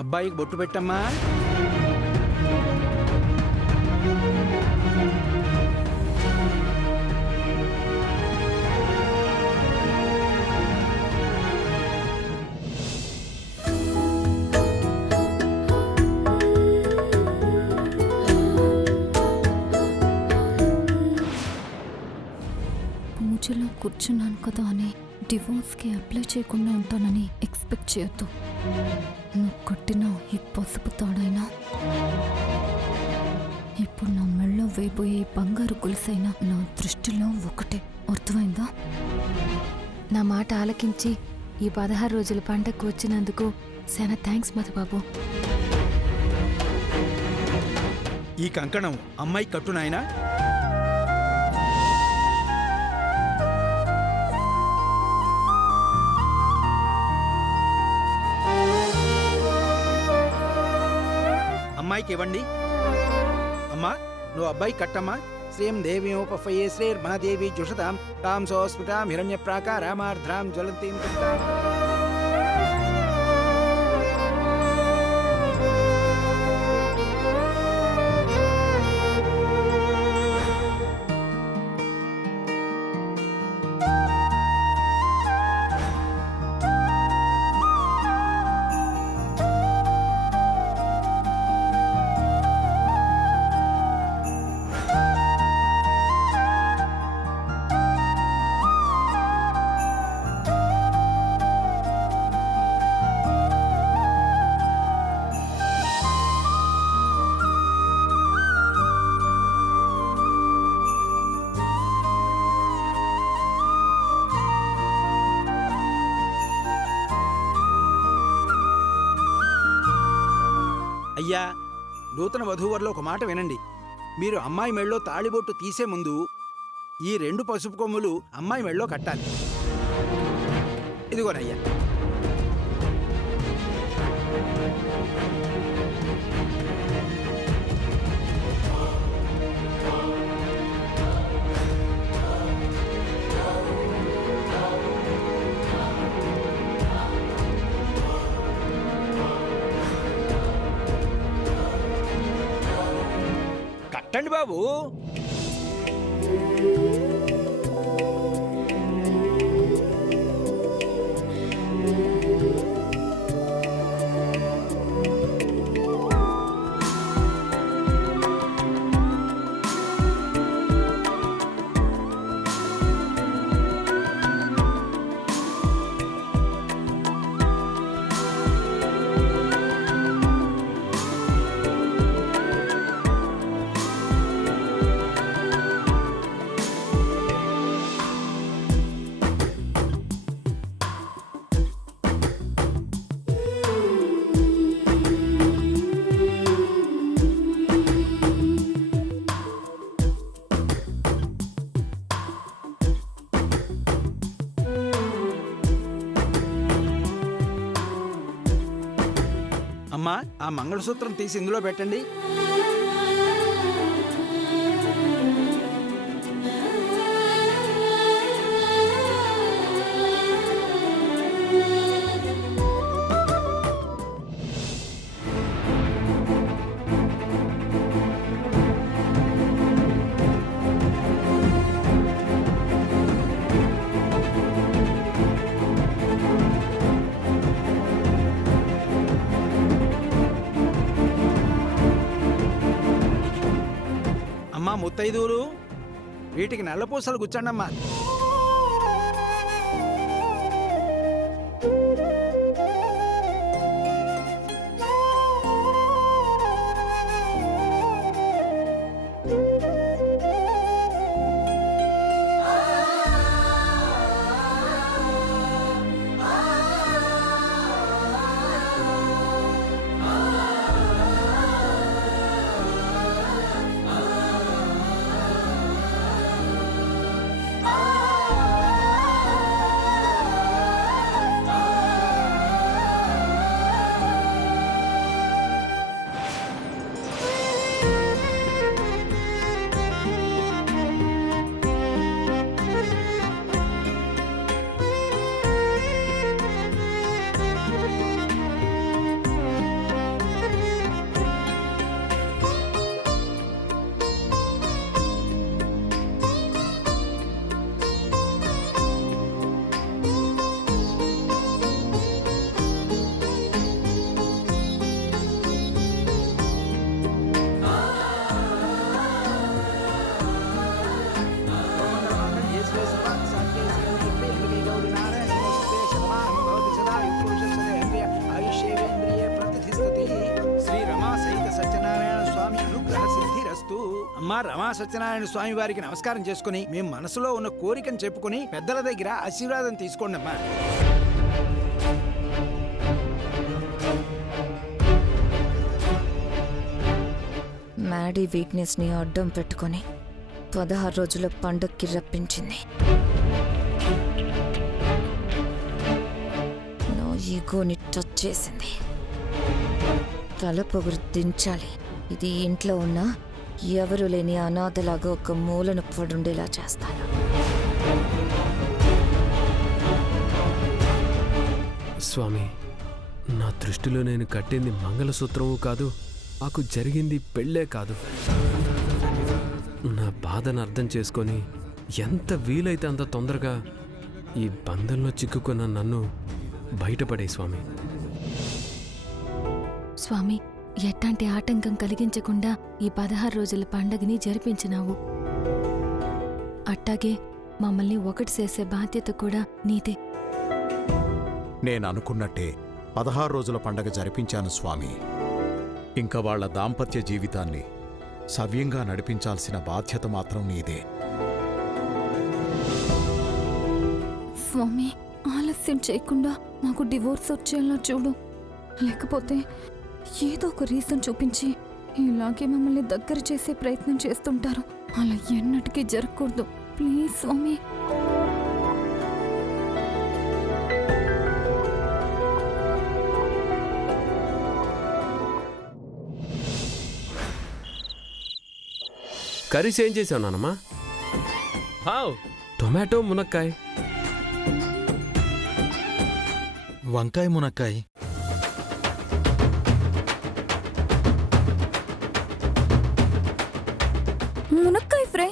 అబ్బాయికి బొట్టు పెట్టమ్మా. పూజలో కూర్చున్నాను కదా అని డివోర్స్కి అప్లై చేయకుండా ఉంటానని ఎక్స్పెక్ట్ చేయొద్దు. నువ్వు కొట్టిన ఈ పసుపు తాడైనా, ఇప్పుడు నా మెళ్ళో వేయబోయే ఈ బంగారు గొలుసైనా నా దృష్టిలో ఒకటే. అర్థమైందా? నా మాట ఆలకించి ఈ 16 రోజుల పంటకు వచ్చినందుకు చాలా థ్యాంక్స్ మధుబాబు. ఈ కంకణం అమ్మాయి కట్టు నాయనా. అమ్మాయికి ఇవ్వండి. అమ్మా, నువ్వు అబ్బాయి కట్టమ్మా. శ్రీం దేవీపఫయే శ్రీర్మహాదేవి జుషతాం తాం సోస్మితాం హిరణ్య ప్రాకారామార్ధ్రాం జ్వలంతీం కృతాం. అయ్యా, నూతన వధూవరులో ఒక మాట వినండి. మీరు అమ్మాయి మెళ్ళో తాళిబొట్టు తీసే ముందు ఈ 2 పసుపు కొమ్ములు అమ్మాయి మెళ్ళో కట్టాలి. ఇదిగోనయ్యా. కట్టండి బాబు. అమ్మా, ఆ మంగళసూత్రం తీసి ఇందులో పెట్టండి. అమ్మా ముత్తైదువులు, వీటికి నల్లపూసలు గుచ్చండమ్మా. Ah అమ్మా రమా సత్యనారాయణ స్వామి వారికి నమస్కారం చేసుకుని మేము మనసులో ఉన్న కోరికను చెప్పుకుని పెద్దల దగ్గర ఆశీర్వాదం తీసుకోండి అమ్మా. మ్యాడీ వీక్నెస్ని అడ్డం పెట్టుకొని 16 రోజుల పండక్కి రప్పించింది. నా ఈగోని టచ్ చేసింది. తల పొగురు దించాలి. ఇది ఇంట్లో ఉన్న ఎవరు లేని అనాథలాగా ఒక మూలను పడుండేలా చేస్తాను. స్వామి, నా దృష్టిలో నేను కట్టింది మంగళసూత్రము కాదు, నాకు జరిగింది పెళ్ళే కాదు. నా బాధను అర్థం చేసుకొని ఎంత వీలైతే అంత తొందరగా ఈ బంధంలో చిక్కుకున్న నన్ను బయటపడే స్వామి. స్వామి, ఎట్లాంటి ఆటంకం కలిగించకుండా ఈ 16 రోజుల పండగని జరిపించినావు. అట్టాగే మమ్మల్ని ఒకటి చేసే బాధ్యత కూడా నీదే. నేననుకున్నట్టే 16 రోజుల పండగ జరిపించాను స్వామి. ఇంకా వాళ్ల దాంపత్య జీవితాన్ని సవ్యంగా నడిపించాల్సిన బాధ్యత మాత్రం నీదే. స్వామి, ఆలస్యం చేయకుండా నాకు డివోర్స్ వచ్చేలా చూడు. లేకపోతే ఏదో ఒక రీజన్ చూపించి ఇలాగే మమ్మల్ని దగ్గర చేసే ప్రయత్నం చేస్తుంటారు. అలా ఎన్నటికీ జరగకూడదు. Please Swamy. కర్రీస్ ఏం చేసావు నాన్నమ్మా? టొమాటో మునక్కాయ. వంకాయ మునక్కాయ. మునక్కాయ ఫ్రై.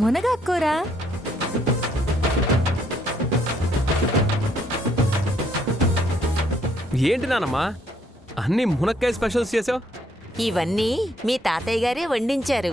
మునగాకూర. ఏంటి నాన్నమ్మా అన్ని మునక్కాయ స్పెషల్స్ చేసావు? ఇవన్నీ మీ తాతయ్య గారే వండించారు.